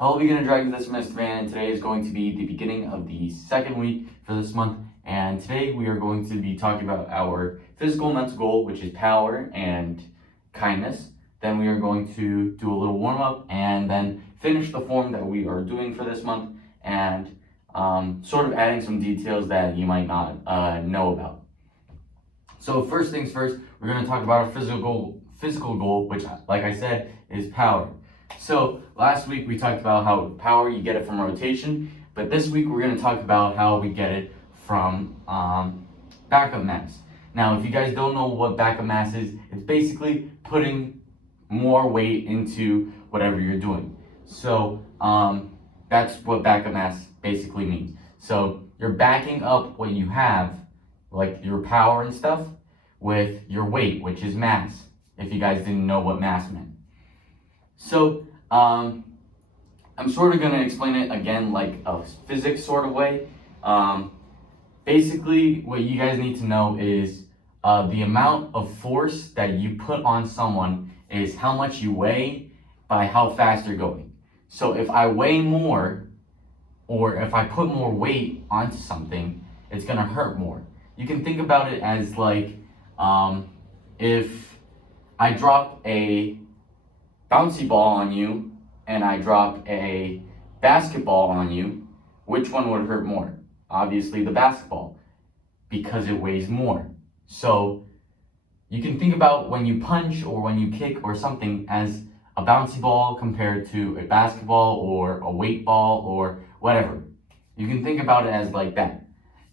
Hello Vegan Dragon, this is Mr. Van, and today is going to be the beginning of the second week for this month. And today we are going to be talking about our physical and mental goal, which is power and kindness. Then we are going to do a little warm-up and then finish the form that we are doing for this month and sort of adding some details that you might not know about. So first things first, we're going to talk about our physical goal, which, like I said, is power. So last week we talked about how power, you get it from rotation, but this week we're going to talk about how we get it from backup mass. Now, if you guys don't know what backup mass is, it's basically putting more weight into whatever you're doing. So that's what backup mass basically means. So you're backing up what you have, like your power and stuff, with your weight, which is mass, if you guys didn't know what mass meant. So I'm sort of going to explain it again like a physics sort of way. Basically, what you guys need to know is the amount of force that you put on someone is how much you weigh by how fast you're going. So if I weigh more, or if I put more weight onto something, it's going to hurt more. You can think about it as like if I drop a bouncy ball on you and I drop a basketball on you, which one would hurt more? Obviously the basketball, because it weighs more. So you can think about when you punch or when you kick or something as a bouncy ball compared to a basketball or a weight ball or whatever. You can think about it as like that.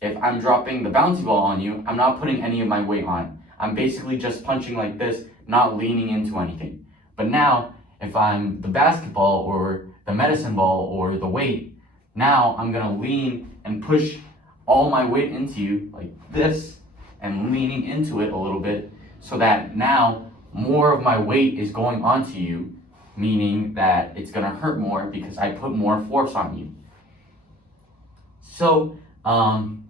If I'm dropping the bouncy ball on you, I'm not putting any of my weight on it. I'm basically just punching like this, not leaning into anything. But now, if I'm the basketball or the medicine ball or the weight, now I'm gonna lean and push all my weight into you like this and leaning into it a little bit so that now more of my weight is going onto you, meaning that it's gonna hurt more because I put more force on you. So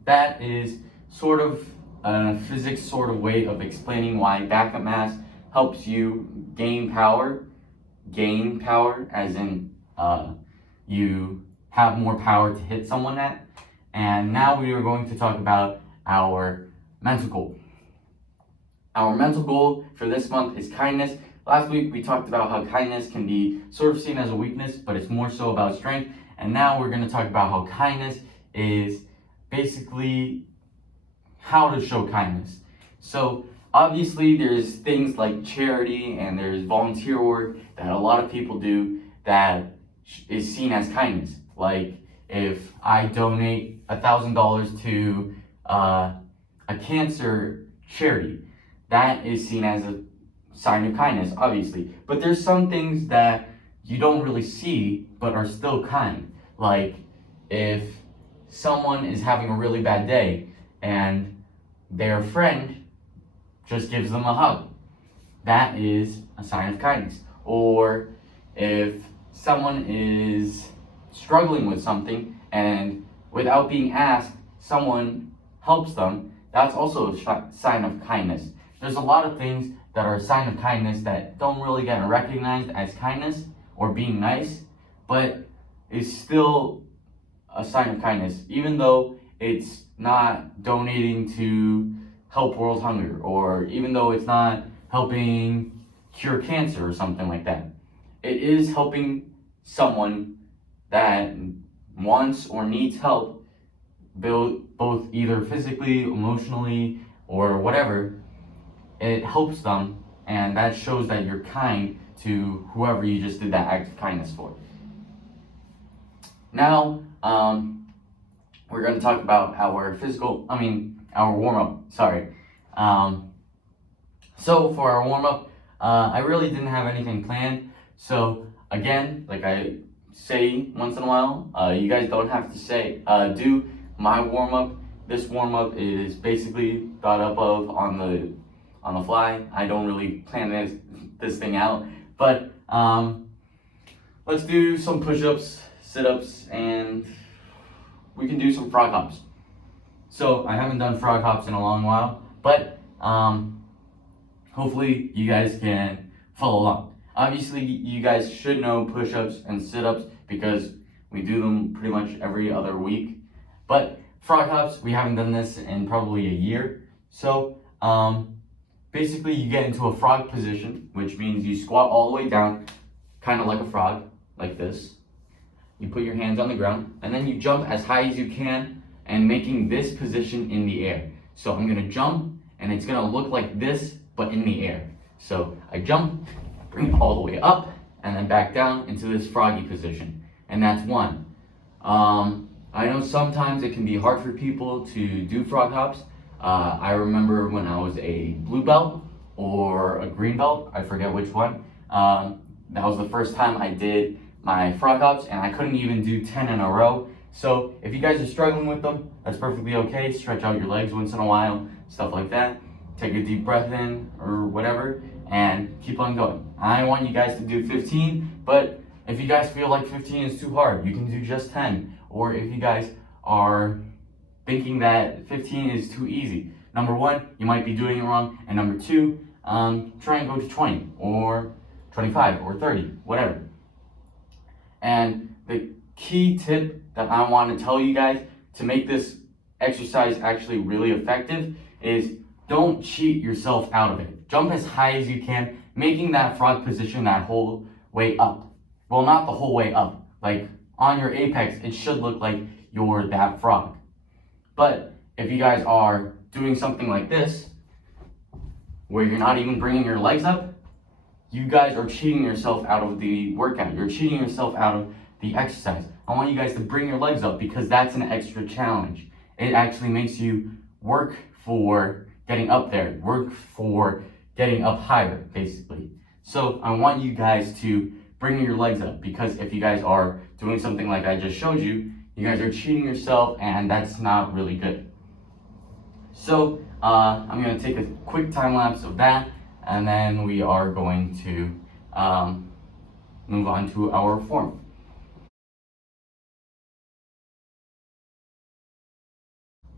that is sort of a physics sort of way of explaining why backup mass helps you gain power as in you have more power to hit someone at. And now we are going to talk about our mental goal. Our mental goal for this month is kindness. Last week we talked about how kindness can be sort of seen as a weakness, but it's more so about strength. And now we're going to talk about how kindness is basically how to show kindness. So obviously there's things like charity and there's volunteer work that a lot of people do that is seen as kindness. Like if I donate $1,000 to a cancer charity, that is seen as a sign of kindness, obviously. But there's some things that you don't really see but are still kind. Like if someone is having a really bad day and their friend just gives them a hug, that is a sign of kindness. Or if someone is struggling with something and without being asked, someone helps them, that's also a sign of kindness. There's a lot of things that are a sign of kindness that don't really get recognized as kindness or being nice, but is still a sign of kindness, even though it's not donating to help world hunger, or even though it's not helping cure cancer or something like that. It is helping someone that wants or needs help, both either physically, emotionally, or whatever. It helps them, and that shows that you're kind to whoever you just did that act of kindness for. Now, we're going to talk about our warm-up, sorry. So for our warm-up, I really didn't have anything planned. So again, like I say once in a while, you guys don't have to do my warm-up. This warm-up is basically thought up of on the fly. I don't really plan this thing out, but let's do some push-ups, sit-ups, and we can do some frog hops. So I haven't done frog hops in a long while, but hopefully you guys can follow along. Obviously, you guys should know push-ups and sit-ups because we do them pretty much every other week. But frog hops, we haven't done this in probably a year. So basically you get into a frog position, which means you squat all the way down, kind of like a frog, like this. You put your hands on the ground, and then you jump as high as you can, and making this position in the air. So I'm gonna jump, and it's gonna look like this, but in the air. So I jump, bring it all the way up, and then back down into this froggy position. And that's one. I know sometimes it can be hard for people to do frog hops. I remember when I was a blue belt or a green belt, I forget which one. That was the first time I did my frog hops, and I couldn't even do 10 in a row. So if you guys are struggling with them, that's perfectly okay. Stretch out your legs once in a while, stuff like that. Take a deep breath in or whatever, and keep on going. I want you guys to do 15, but if you guys feel like 15 is too hard, you can do just 10. Or if you guys are thinking that 15 is too easy, number one, you might be doing it wrong, and number two, try and go to 20 or 25 or 30, whatever. And the key tip that I want to tell you guys to make this exercise actually really effective is don't cheat yourself out of it. Jump as high as you can, making that frog position that whole way up. Well, not the whole way up. Like on your apex, it should look like you're that frog. But if you guys are doing something like this, where you're not even bringing your legs up, you guys are cheating yourself out of the workout. You're cheating yourself out of the exercise. I want you guys to bring your legs up because that's an extra challenge. It actually makes you work for getting up there, work for getting up higher, basically. So I want you guys to bring your legs up, because if you guys are doing something like I just showed you, you guys are cheating yourself, and that's not really good. So I'm gonna take a quick time lapse of that, and then we are going to move on to our form.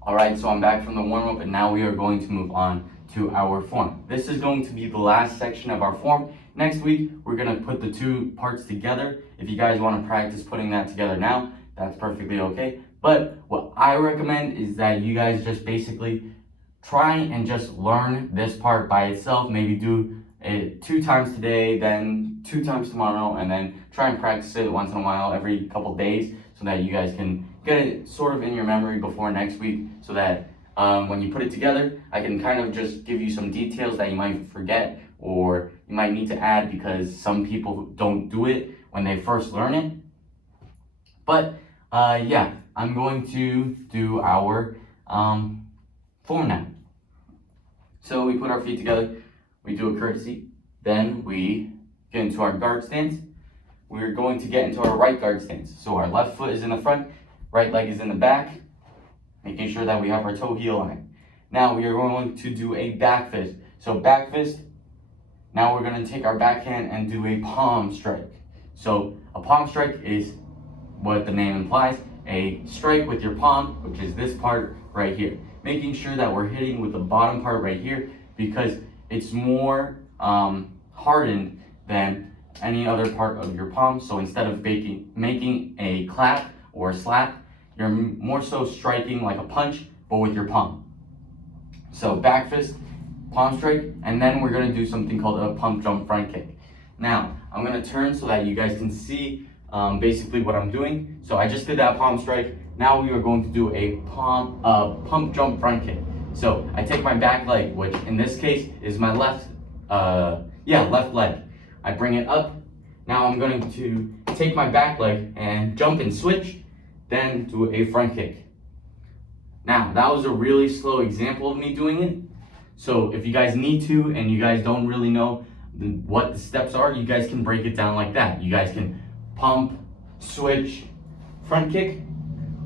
Alright, so I'm back from the warm-up, and now we are going to move on to our form. This is going to be the last section of our form. Next week, we're going to put the two parts together. If you guys want to practice putting that together now, that's perfectly okay. But what I recommend is that you guys just basically try and just learn this part by itself. Maybe do it 2 times today, then 2 times tomorrow, and then try and practice it once in a while every couple days, so that you guys can get it sort of in your memory before next week, so that when you put it together, I can kind of just give you some details that you might forget or you might need to add, because some people don't do it when they first learn it. But yeah, I'm going to do our form now. So we put our feet together, we do a courtesy, then we get into our guard stance. We're going to get into our right guard stance. So our left foot is in the front, right leg is in the back, making sure that we have our toe heel line. Now we are going to do a back fist. So back fist, now we're going to take our backhand and do a palm strike. So a palm strike is what the name implies, a strike with your palm, which is this part right here. Making sure that we're hitting with the bottom part right here, because it's more hardened than any other part of your palm. So instead of making a clap or a slap, you're more so striking like a punch, but with your palm. So back fist, palm strike, and then we're gonna do something called a pump jump front kick. Now, I'm gonna turn so that you guys can see basically what I'm doing. So I just did that palm strike. Now we are going to do a pump jump front kick. So I take my back leg, which in this case is my left leg. I bring it up. Now I'm going to take my back leg and jump and switch, then do a front kick. Now, that was a really slow example of me doing it. So if you guys need to and you guys don't really know what the steps are, you guys can break it down like that. You guys can pump, switch, front kick.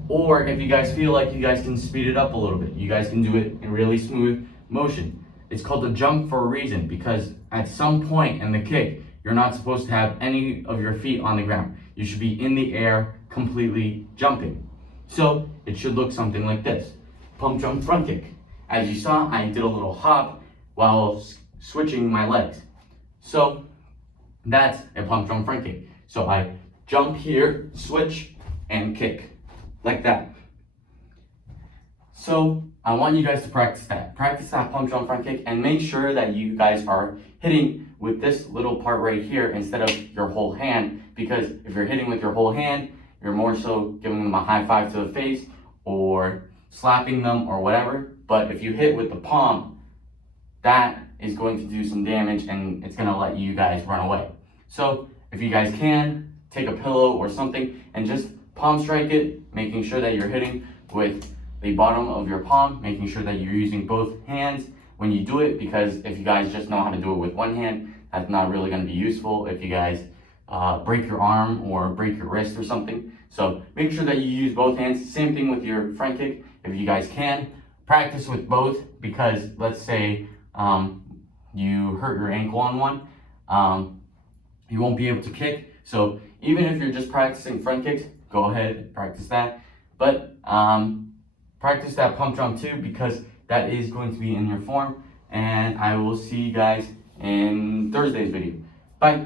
Or if you guys feel like you guys can speed it up a little bit, you guys can do it in really smooth motion. It's called a jump for a reason, because at some point in the kick, you're not supposed to have any of your feet on the ground. You should be in the air, completely jumping. So it should look something like this. Pump, jump, front kick. As you saw, I did a little hop while switching my legs. So that's a pump, jump, front kick. So I jump here, switch, and kick, like that. So I want you guys to practice that. Practice that pump jump front kick, and make sure that you guys are hitting with this little part right here instead of your whole hand, because if you're hitting with your whole hand, you're more so giving them a high five to the face or slapping them or whatever. But if you hit with the palm, that is going to do some damage and it's gonna let you guys run away. So if you guys can, take a pillow or something and just palm strike it, making sure that you're hitting with the bottom of your palm, making sure that you're using both hands when you do it, because if you guys just know how to do it with one hand, that's not really going to be useful if you guys break your arm or break your wrist or something. So make sure that you use both hands. Same thing with your front kick. If you guys can, practice with both, because let's say you hurt your ankle on one, you won't be able to kick. So even if you're just practicing front kicks, go ahead and practice that. But practice that pump jump too, because that is going to be in your form. And I will see you guys in Thursday's video. Bye.